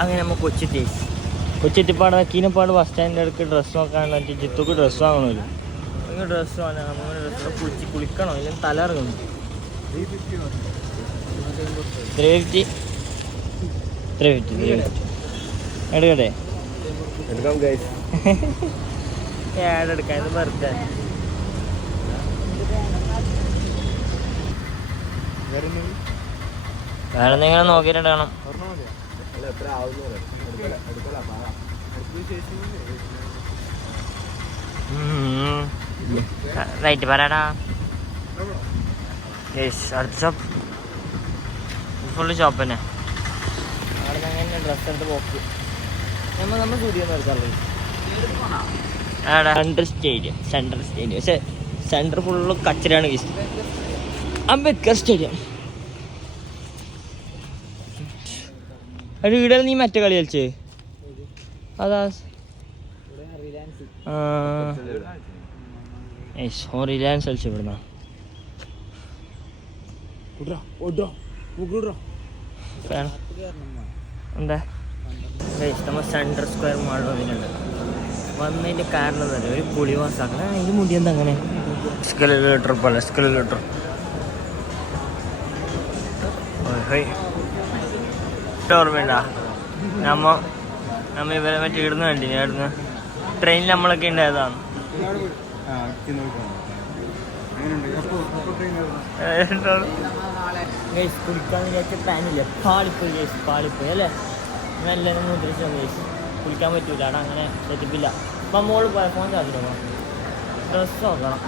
അങ്ങനെ നമ്മൾ കൊച്ചെത്തിപ്പാട് കീനപ്പാട് ബസ് സ്റ്റാൻഡിൻ്റെ അടുക്ക് ഡ്രസ്സ് നോക്കാൻ പറ്റി ജിത്തുക്ക് ഡ്രസ്സ് വാങ്ങണമല്ലോ. നിങ്ങൾ ഡ്രസ്സ് വാങ്ങാൻ നമ്മൾ ഡ്രസ്സ് കുളിക്കണോ ഇല്ലെങ്കിൽ തല ഇറങ്ങുന്നു. 350 എടുക്കട്ടെ ഏടെടുക്കാം ഇത് വെറുതെ വേറെ നിങ്ങൾ നോക്കിയിട്ടുണ്ടാകണം. റൈറ്റ് പറയാടാ. അടുത്ത ഷോപ്പ് ഫുള്ള് ഷോപ്പ് തന്നെ. അവിടെ ഞങ്ങൾ ഡ്രസ്സ് എടുത്ത് പോക്ക് നമ്മൾ പുതിയൊന്നും എടുക്കാറുള്ളൂ. സെൻട്രൽ സ്റ്റേഡിയം പക്ഷെ സെൻറ്റർ ഫുള്ള് കച്ചറയാണ്. അംബേദ്കർ സ്റ്റേഡിയം ഇവിടെ നീ മറ്റേ കളി കളിച്ചേ അതാ റിലയൻസ് കളിച്ചു ഇവിടുന്ന എന്താ നമ്മൾ സെൻട്രൽ സ്ക്വയർ മാൾ വന്നിട്ടുണ്ട്. വന്നതിൻ്റെ കാരണം എന്താ ഒരു പുളി മാസാക്കണം. അതിൻ്റെ മുടി എന്താ അങ്ങനെ എസ്കലേറ്റർ പോലെ എസ്കലേറ്റർ ഓർമ്മയുണ്ടാ? നമ്മ ഇവരെ മറ്റേ ഇടുന്ന കണ്ടിന് ഇവിടുന്ന് ട്രെയിനിൽ നമ്മളൊക്കെ ഉണ്ടായതാണ്. കുളിക്കാൻ വിചാരിച്ച പാനില്ല പാളിപ്പോയി അല്ലേ? നല്ലതിനെ മുദ്രിച്ചു കുളിക്കാൻ പറ്റൂല അവിടെ അങ്ങനെ സെറ്റപ്പില്ല. അപ്പം മോള് പോയ ഫോൺ ചാർജിലോ ഡ്രസ്സ് നോക്കണം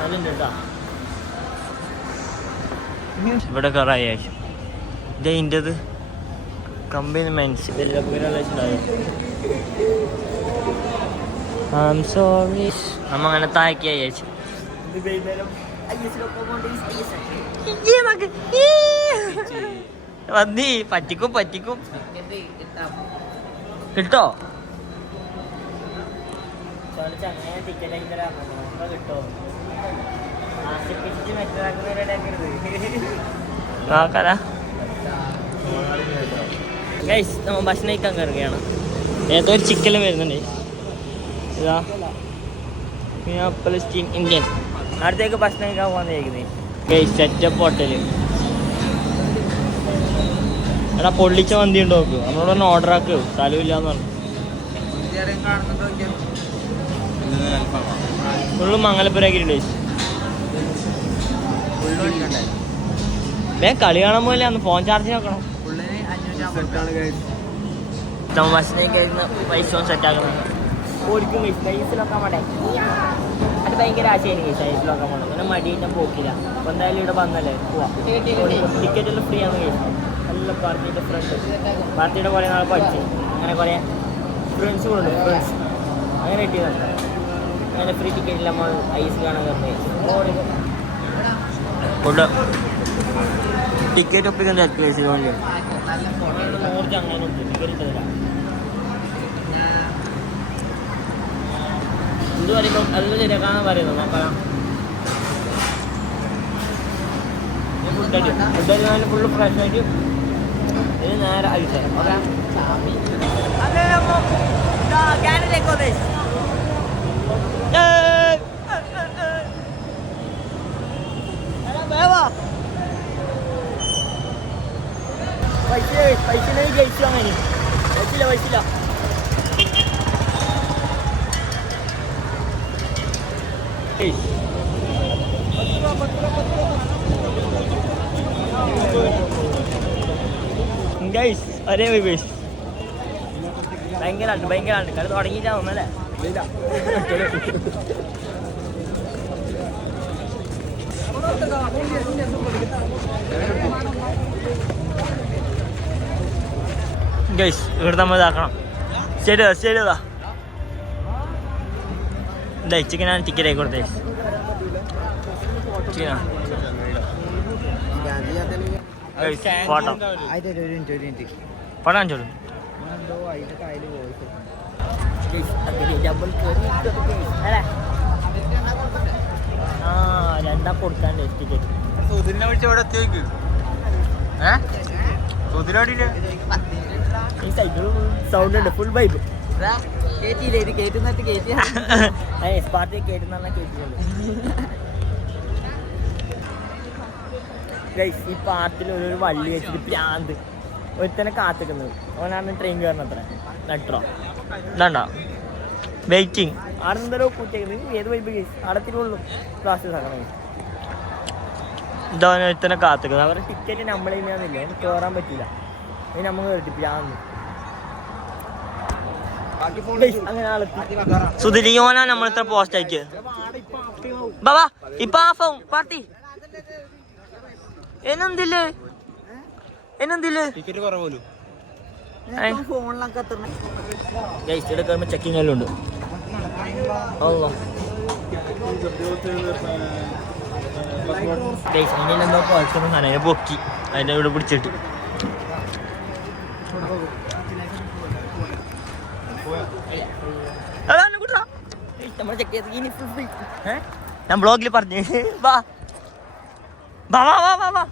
അതിലുണ്ട് കേട്ടോ. ഇവിടെ കറായി ആവശ്യം ഇത് അതിൻ്റെത് കമ്പനി മെൻസ് സോറി നമ്മ അങ്ങനെ താക്കി അയച്ചു. വന്നി പറ്റിക്കും കിട്ടോ അങ്ങനെ ടിക്കറ്റ് കിട്ടോ നോക്കാ. ഗൈസ് നമ്മൾ ഭക്ഷണം കഴിക്കാൻ കയറുകയാണ്. ഏതോ ഒരു ചിക്കനും വരുന്നുണ്ട്. ഇതാ പലസ്തീൻ ഇന്ത്യൻ. അടുത്തേക്ക് ഭക്ഷണം കഴിക്കാൻ പോകുന്നതായിരിക്കുന്നത്. Guys setup hotel. എടാ പൊള്ളിച്ച മന്തി ഉണ്ടോ നോക്ക്. നമ്മളോട് തന്നെ ഓർഡർ ആക്ക്. സ്ഥലമില്ലാന്ന് പറഞ്ഞു. ഫുള്ള് മംഗലപുരാക്കിയിട്ടുണ്ട്. കളി കാണാൻ പോലെ അന്ന് ഫോൺ ചാർജ് നോക്കണം. ഭക്ഷണമൊക്കെ പൈസ സെറ്റാക്കണം. ഓടിക്കും നൈസിലൊക്കെ വേണ്ടേ. അത് ഭയങ്കര ആശയം നൈസിലൊക്കെ വേണം. അങ്ങനെ മടിയിട്ട് പോക്കില്ല. അപ്പോൾ എന്തായാലും ഇവിടെ വന്നല്ലേ പോവാം. ടിക്കറ്റ് എല്ലാം ഫ്രീ ആണ് കഴിച്ചു. നല്ല പാർട്ടിയുടെ ഫ്രണ്ട് പാർട്ടിയുടെ കുറേ നാളെ പഠിച്ച് അങ്ങനെ കുറേ ഫ്രണ്ട്സ് കൂടുണ്ട്. ഫ്രണ്ട്സ് അങ്ങനെ കിട്ടിയതാണ്. അങ്ങനെ ഫ്രീ ടിക്കറ്റിൽ നമ്മൾ ഐസ് കാണാൻ കയറുന്നത്. ഫുഡ് ടിക്കറ്റ് ഒപ്പിക്കാൻ നൂറ് അങ്ങനെ ടിക്കറ്റ് ഇട്ടതില്ല. ഇത് പറയുമ്പോൾ അതൊന്നും ശരിയാക്കാന്ന് പറയുന്നത് നോക്കാം. ഫുഡ് ഫുള്ള് ഫ്രഷ് ആയിട്ട് ഇത് നേരെ ഐസ്. ഓക്കെ പൈസ ജയിച്ചു അങ്ങനെ പൈസ ഗൈസ് ഒരേ ഗൈസ് ഭയങ്കരമാണ് കളി തുടങ്ങിയിട്ടാ തോന്നല്ലേ. ഗൈസ് ഇവിടെ നമ്മൾ ഇതാക്കണം. ശരിയതാ എന്താ ചിക്കനാണ് ടിക്കറ്റ് ആയി കൊടുത്തേ. ഫോട്ടോ ഫോട്ടോ കാണിച്ചോളൂ. കൊടുക്കാൻ ടിക്കറ്റ്. സുധിനെ വിളിച്ച് ഇവിടെ എത്തി നോക്ക്. സുധിനോടില്ല ഈ സൈക്കിൾ സൗണ്ട് ഉണ്ട്, ഫുൾ വൈബ്. കേട്ടില്ലേ ഇത് കേട്ടുന്നിട്ട് കേട്ടി പാർട്ടി കേട്ടുന്ന കേട്ടിട്ടുണ്ട്. ഈ പാർട്ടിൽ ഒരു വള്ളി വെച്ചിട്ട് പ്രാന്ത് ഒരുത്തനെ കാത്തിക്കുന്നത്. ഓനാണ് ട്രെയിൻ കയറണത്ര നട്ടോ ഇതാണ്ടോ വെയിറ്റിംഗ്. അവിടെ എന്തോ കൂട്ടിയേക്കുന്നത് ഏത് വൈബ് കേസ് അടത്തിനുള്ളൂ ക്ലാസ് സാധനം. ഇതവനെ ഒരുത്തനെ കാത്തിക്കുന്നത്. അവരുടെ ടിക്കറ്റ് നമ്മളെ ഇല്ലാന്നില്ല, അതിന് കയറാൻ പറ്റില്ല. അതിന് നമ്മൾ കയറിട്ട് പ്രാന്ത്. അങ്ങനെ ആളെത്തി സുധിലിയോനാ നമ്മളിത്ര പോസ്റ്റ് അയക്കുക. ബാബാ ഇപ്പൊ ആഫാവും പാർട്ടി എന്നെന്തില്ലേ ടിക്കറ്റ് കുറവല്ലോ. ഫോണിലൊക്കെ എടുക്കുമ്പോ ചെക്കിങ് എല്ലാം ഉണ്ട്. അതിനെന്തോ കുഴച്ചൊന്നും നനയെ പൊക്കി അതിന്റെ ഇവിടെ പിടിച്ചിട്ട് ഞാൻ ബ്ലോഗിൽ പറഞ്ഞു. വാ വാ വാ വാ വാ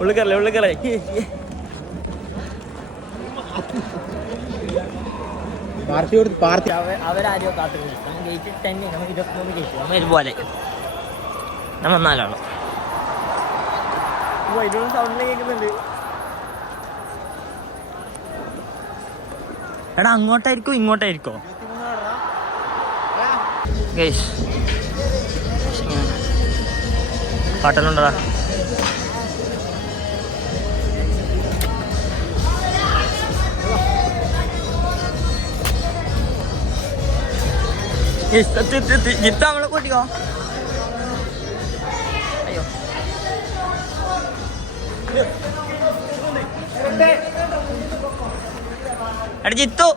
ഉള്ളിക്കറേ അവരാരോ കാത്തിരുന്നു. നമ്മൾ ഗേറ്റ് 10 നമ്മൾ 23 ഗേറ്റ് നമ്മൾ ഇതുപോലെ നമ്മൾ 4 ആളോ സൗണ്ടിൽ കേൾക്കുന്നുണ്ട്. എടാ അങ്ങോട്ടായിരിക്കോ ഇങ്ങോട്ടായിരിക്കോ ഗൈസ്? പാട്ടലുണ്ടടാ. ജിത്ത നമ്മളെ കൂട്ടിക്കോ. അയ്യോ എടാ ജിത്തു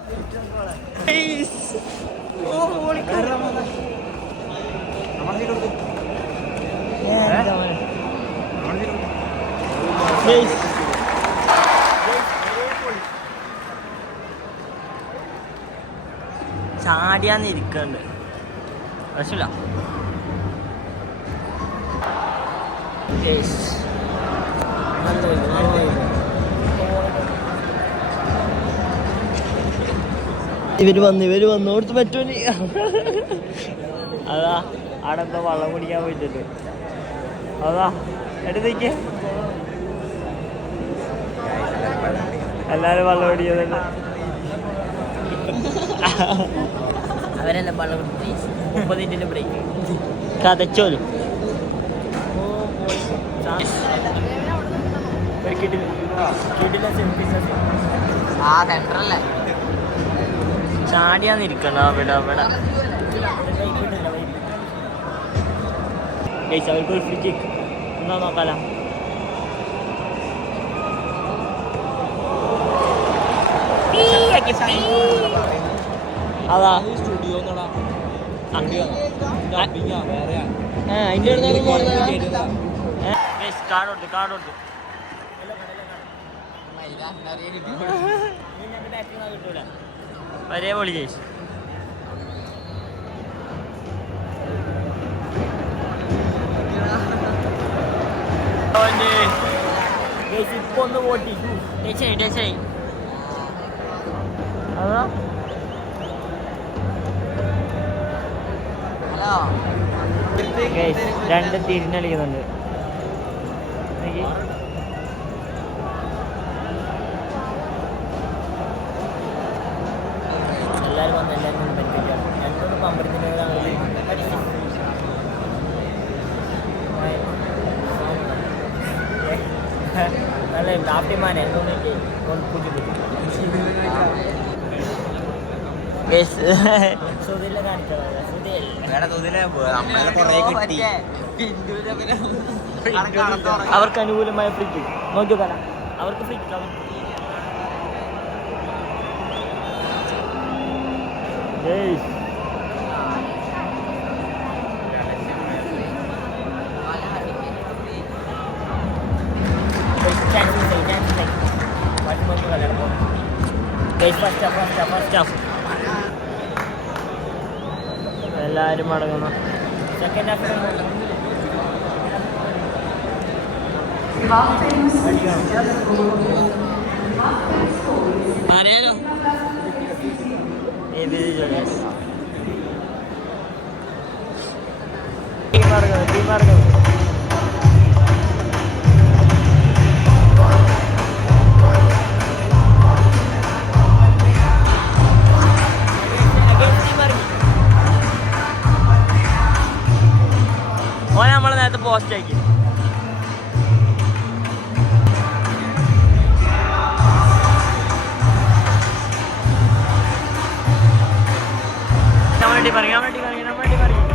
ചാടിയാന്ന് ഇരിക്കണ്ട് പ്രശ്നമില്ല. ഇവര് വന്നു ഓർത്ത് പറ്റൂല. അതാ അവിടെ എന്തോ വെള്ളം കുടിക്കാൻ പോയിട്ടുണ്ട്. അതാ എടുത്തേക്ക് എല്ലാരും വെള്ളം കുടിക്കുന്നുണ്ട്. അവരെല്ലാം വെള്ളം കുടിച്ചു. 30 മിനിറ്റിന്റെ ബ്രേക്ക് കഥച്ചോലും ചാടിയാന്നിരിക്കണ അവിടെ അവർക്കൊരു ഫ്രീ കിക്ക് എന്നാ നോക്കാലോ. അതാ സ്റ്റുഡിയോ അതിന്റെ കാർഡ് കൊടുത്തു വരേ പൊളി ചേച്ചി. ഇപ്പൊ ഒന്ന് വോട്ടി ടച്ചായി അതാ. രണ്ട് തിരിഞ്ഞളിക്കുന്നുണ്ട്. എല്ലാവരും വന്ന് എല്ലാവരും പറ്റിക്കാം. രണ്ടോട് പമ്പരത്തിൻ്റെ നല്ല ലാപ്റ്റിമാനെ എന്തോന്നിട്ട് അവർക്ക് അനുകൂലമായ ഫ്രീ കിക്ക് നോക്കിയോ. അവർക്ക് ഫ്രീ കിക്ക് ഫസ്റ്റ് ഹാഫ് എല്ലാവരും മടങ്ങുന്നു. സെക്കൻഡ് ഹാഫ് അറിയാലോ. ടീം ഓനെ നമ്മളെ നേരത്തെ പോസ്റ്റ് ആക്കി. നമ്മളെ പറയും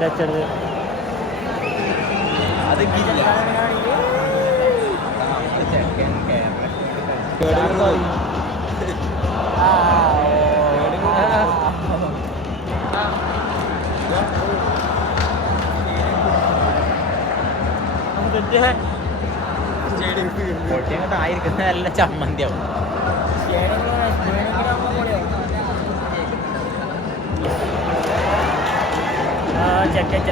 ടച്ചത് അത് ആയിരിക്കുന്ന നല്ല ചമ്മന്തിയാവും. ചെക്കൻ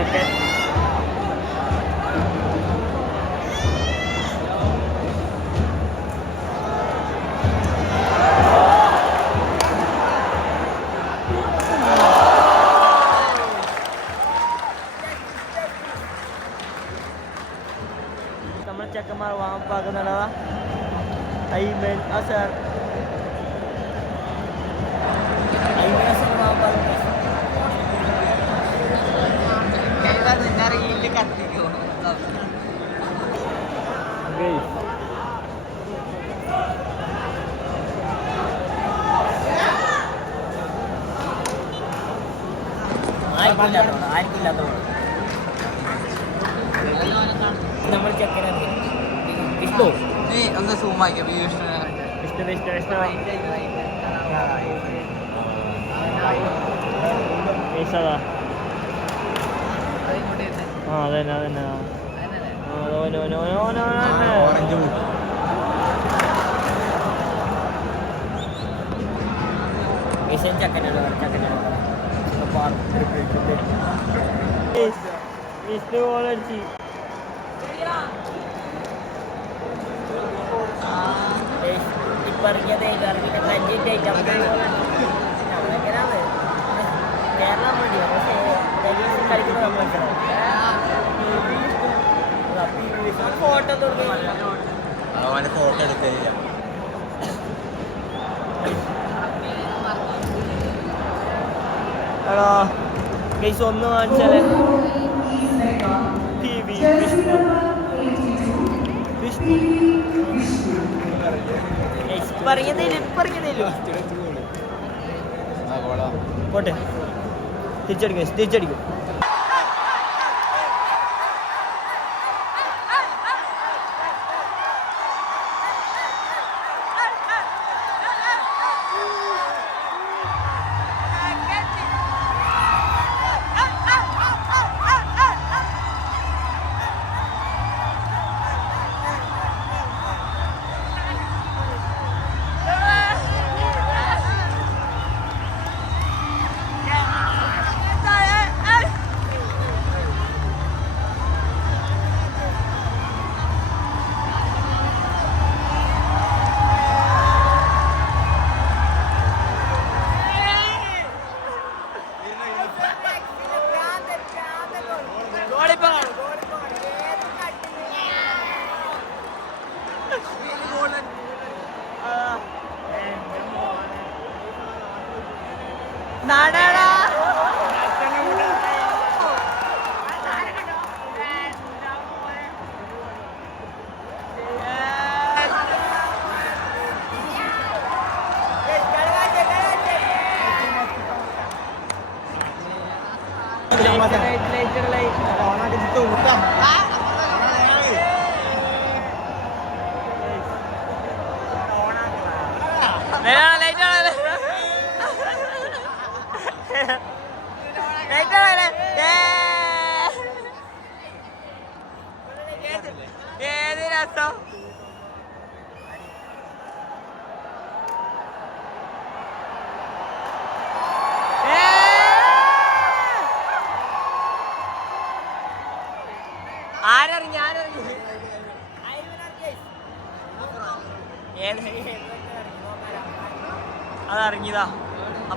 നമ്മുടെ ചെക്കന്മാർ വാങ്ങാപ്പാക്കുന്നതാ. ഐമൻ അസർ ആർക്കില്ലാത്ത നമ്മൾ ചെക്കനാണ്. വിഷ്ണു ഒന്ന് സൂമാക്കിയ വിഷ്ണു അതന്നെ ഓറഞ്ച് ഏഷ്യൻ ചക്കനാണ്. വിഷ്ണു ഓളടിച്ച് ഇപ്പറിഞ്ഞത് കേരളം മതിയോ? പക്ഷേ കളിക്കുന്നത് നമ്മൾ ഫോട്ടോ ഫോട്ടോ എടുക്കില്ല. എടാ ഗൈസ് ഒന്ന് കാണിച്ചാലേ. പറഞ്ഞതേലും പോട്ടെ. തിരിച്ചടിക്കും.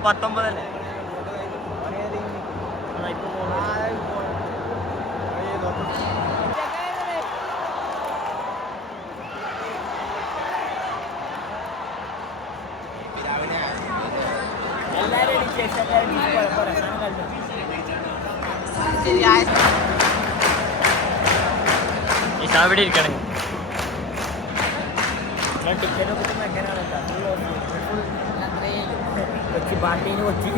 19 അല്ലേ ഇപ്പൊ എല്ലാവരും ഇവിടെ ഇരിക്കണേ ടിക്കറ്റ് നോക്കിട്ട് എങ്ങനെയാണ് കൊച്ചി പാട്ടീന് കൊച്ചി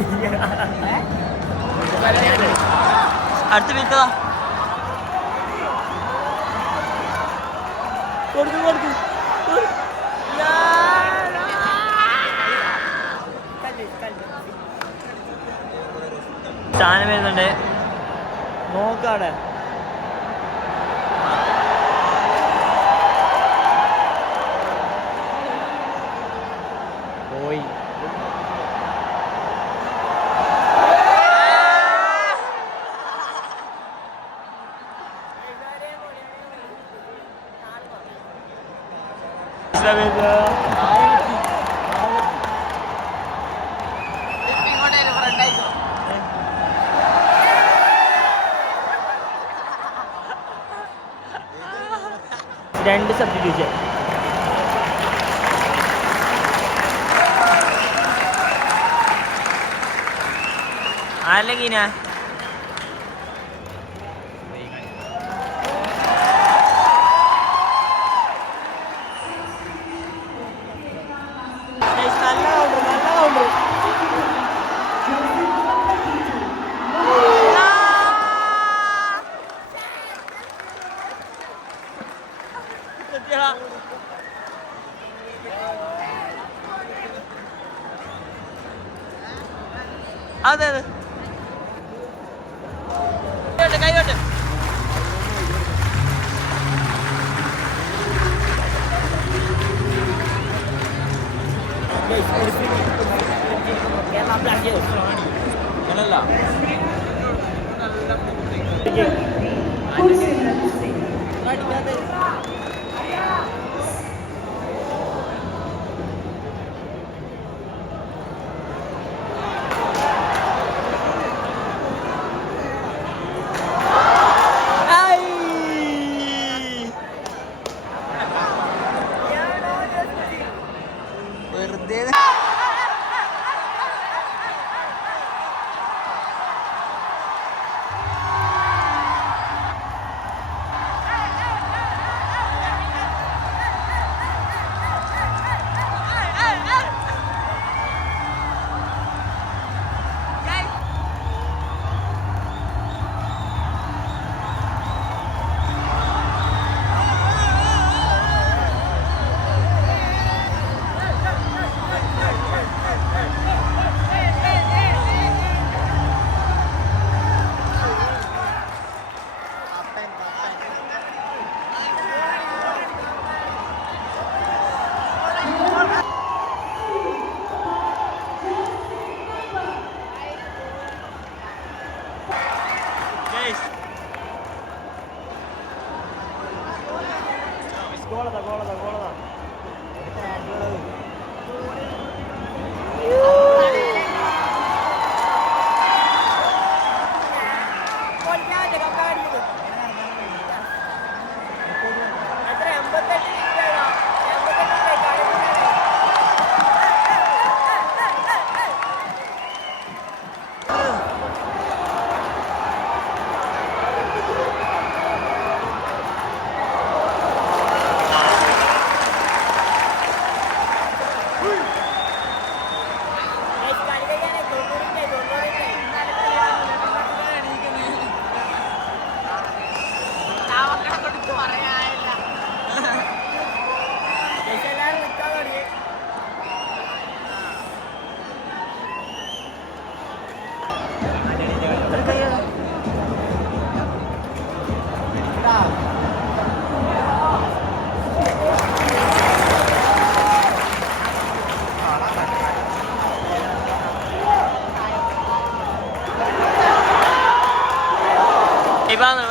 അടുത്ത വീട്ടതാ കൊടുക്കും സാധനം വരുന്നുണ്ട് നോക്കാടെ പോയി രണ്ട് സബ്സ്റ്റിറ്റ്യൂഷൻ അല്ലെങ്കിൽ ഞാൻ അതെ അതെ കൈകോട്ട് അങ്ങനല്ല വെറുതെ ഗോളതാ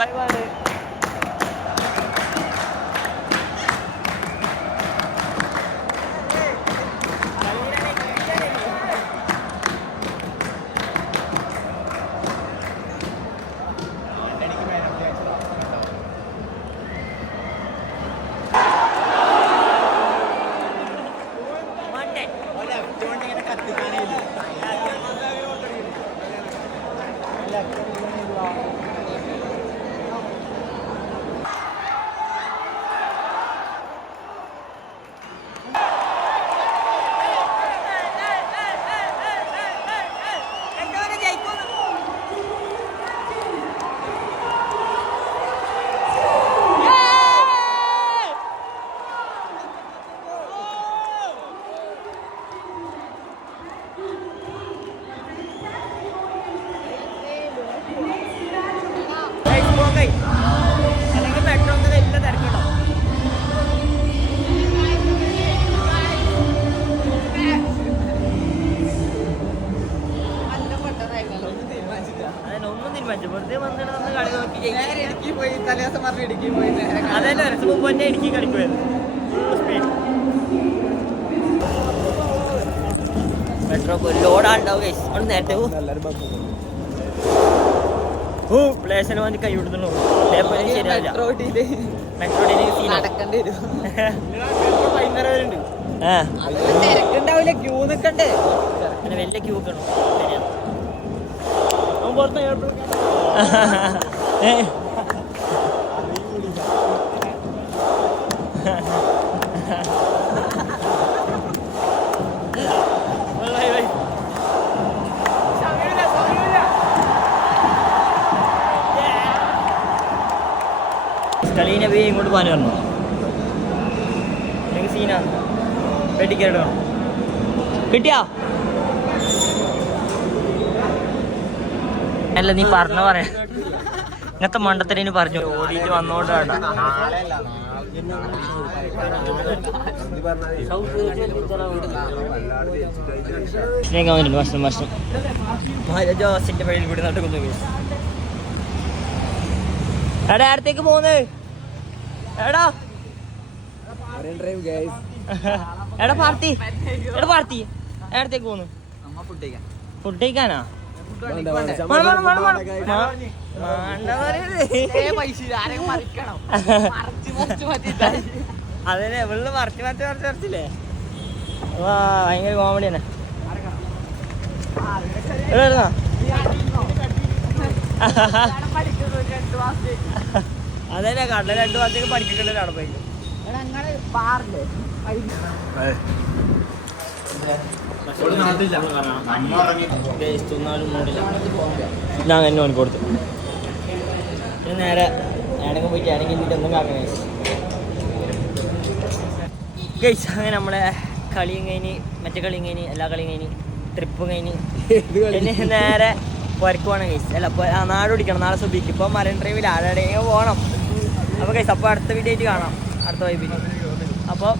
Bye bye. മെച്ചം വെറുതെ വന്നിട്ട് വന്ന് കളി നോക്കി ജയിക്കും. ഇടുക്കി പോയി തലേദിവസം പറഞ്ഞ് ഇടുക്കി പോയി നേരെ അതന്നെ വരച്ച് മുമ്പ് തന്നെ ഇടുക്കി കളിക്കുമായിരുന്നു. മെട്രോ ലോഡാണ്ടാവും ഗൈസ്. അവിടെ നേരത്തെ പ്ലേസിന് വന്ന് കൈ വിടുന്നു. ശരിയാവില്ല. മെട്രോയില് സീൻ നടക്കേണ്ടി വരും. ആ തിരക്കുണ്ടാവില്ല, ക്യൂ നിക്കണ്ടേ? പിന്നെ വലിയ ക്യൂ വെക്കണം. ശരിയാ പുറത്ത് കളീനെ പോയി ഇങ്ങോട്ട് പോകാൻ വരണോ? എനിക്ക് സീനാണ്. വെട്ടിക്കേട്ടോ കിട്ടിയാ? അല്ല നീ പറഞ്ഞ പറയാ ഇങ്ങനത്തെ മണ്ടത്തിന് പറഞ്ഞു ഓടിയിട്ട് വന്നോണ്ട് വേണ്ട. ഭക്ഷണം ഭക്ഷണം ജോസിന്റെ വഴിയിൽ കൂടി നട്ടുകൊണ്ടു. എടാ അടുത്തേക്ക് പോന്ന്. എടാ എടാ പാർട്ടി എടാ പാർട്ടി എടത്തേക്ക് പോന്ന്. ഫുഡ് കഴിക്കാനാ? അതന്നെ വെള്ളം മറച്ച് മറച്ച് മറച്ച് മറച്ചില്ലേ? വാ ഭയങ്കര കോമഡി തന്നെ. അതന്നെ കണ്ട 2 മാസത്തേക്ക് പഠിക്കണ്ടല്ലോ അവിടെ പോയി. ഞാൻ തന്നെ ഓൻ കൊടുത്തു. നേരെ ഏടെങ്കിലും പോയിട്ട് ഏടെങ്കിലും ഒന്നും കാക്കണേ ഗൈസ്. അങ്ങനെ നമ്മളെ കളിയും കഴിഞ്ഞ്, മറ്റേ കളിയും കഴിഞ്ഞ്, എല്ലാ കളിയും കഴിഞ്ഞ്, ട്രിപ്പും കഴിഞ്ഞ് പിന്നെ നേരെ പുരക്ക് പോകണം ഗൈസ്. അല്ല നാട് പിടിക്കണം. നാളെ സുബിക്ക് ഇപ്പം മലൻ ഡ്രൈവിൽ ആടെയും പോകണം. അപ്പോൾ ഗൈസ് അപ്പോൾ അടുത്ത വീഡിയോ ആയിട്ട് കാണാം, അടുത്ത വൈബിന്. അപ്പോൾ